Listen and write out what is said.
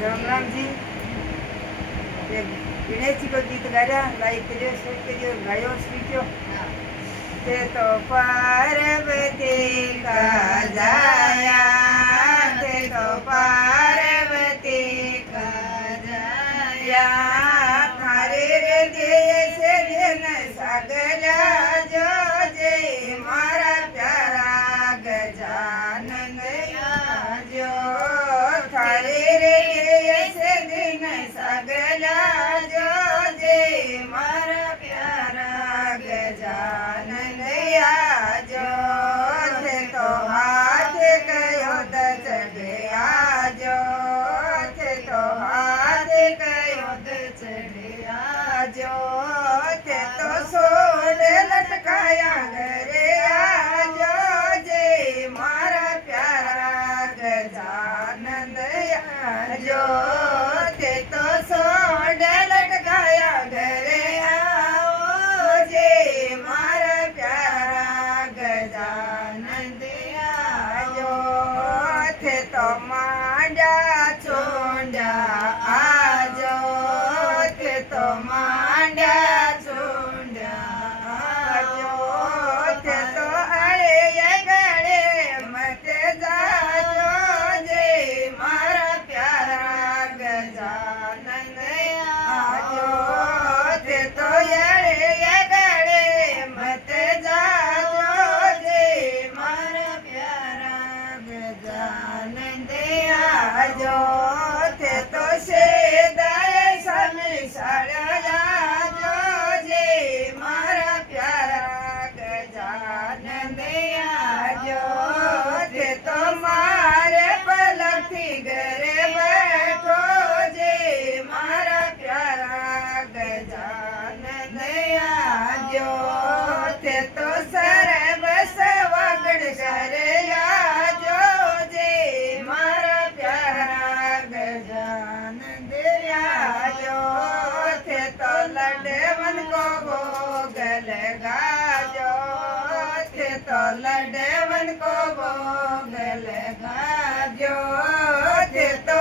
राम राम जी। ये गणेश जी को गीत गाया, लाइक करियो, शेयर करियो, गायो सीखियो। ते तो पार्वती का जाया, ते तो पार्वती का जाया, थारे रे देश दिन सगला जो जय मारा प्यारा गजानन जो, थारे रे देश दिन सगला जो जय मारा प्यारा गजानन जो, थे तो हाथ कयो त चढ़े आजो, थे तो हाथ कयो त चढ़े आजो, थे तो सोड लटकाया घरे आजो जय मारा प्यारा गजानन जो, थे तो सोड लटकाया घरे आओ जय मारा प्यारा गजानन आजो, थे तो मांडा चोंडा आजो, थे तो मांडा चोंडा आजो, थे तो अड़े गड़े मत जाजो जय मारा प्यारा गजानन आजो, थे तो अड़े गड़े मत जाजो जय मारा प्यारा गजानन आजो, थे तो शेदाय समिसाळ जाजो जय मारा प्यारा गजानन आजो, थे तो मारे पलकथी घरे बैठो जय मारा प्यारा गजानन आजो, थे तो सर बस वागड़ करे आजो जय मारा प्यारा गजानन आजो, थे तो लड्डवन को भोग लगाजो, थे तो लड्डवन को भोग लगाजो, थे तो